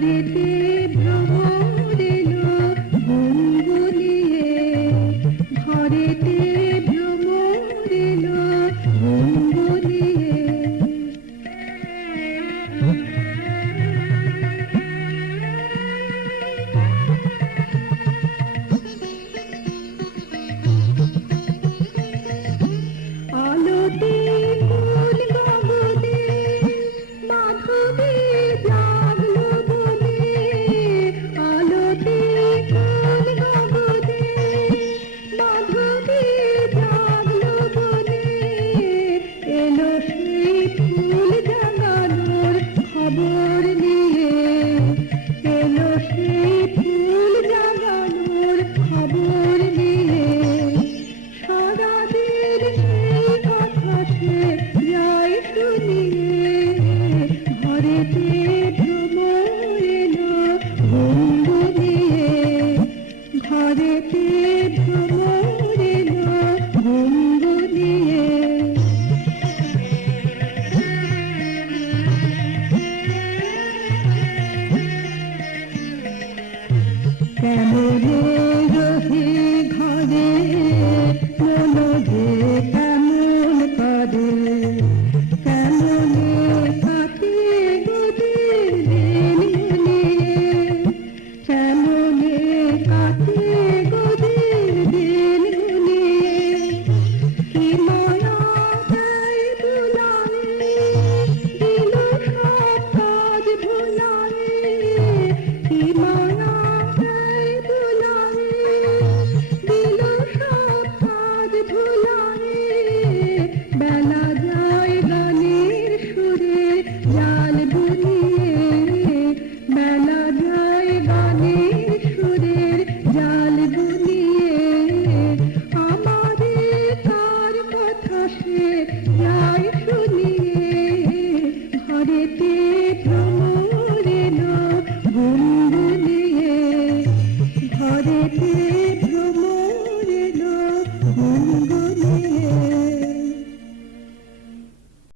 ঘরেতে ভ্রমর এলো গুনগুনিয়ে, ঘরেতে ভ্রমর এলো গুনগুনিয়ে। আলোতে ফুল গগনে মাধবী জাগলো বনে, আলোতে ফুল গগনে মাধবী জাগলো বনে। এলো সেই ফুল জাগানোর খবর নিয়ে, এলো সেই ফুল জাগানোর খবর নিয়ে। সদাদের সেই কথা সে যায় শুনিয়ে, ঘরেতে ভ্রমর এলো গুনগুনিয়ে, ঘরেতে ভ্রমর এলো গুনগুনিয়ে। কেমনে রহে ঘরে মন যে কেমন করে, কেমনে কাটে গদির দিন গুনিয়ে, কেমনে কাটে গদির দিন গুনিয়ে। কি মায়া দেয় দুলায়ে, দিল সব কাজ ভুলায়ে। কি মায়া দেয় দুলায়ে, দিল সব কাজ ভুলায়ে। বেলা যায় গানের সুরে, যায়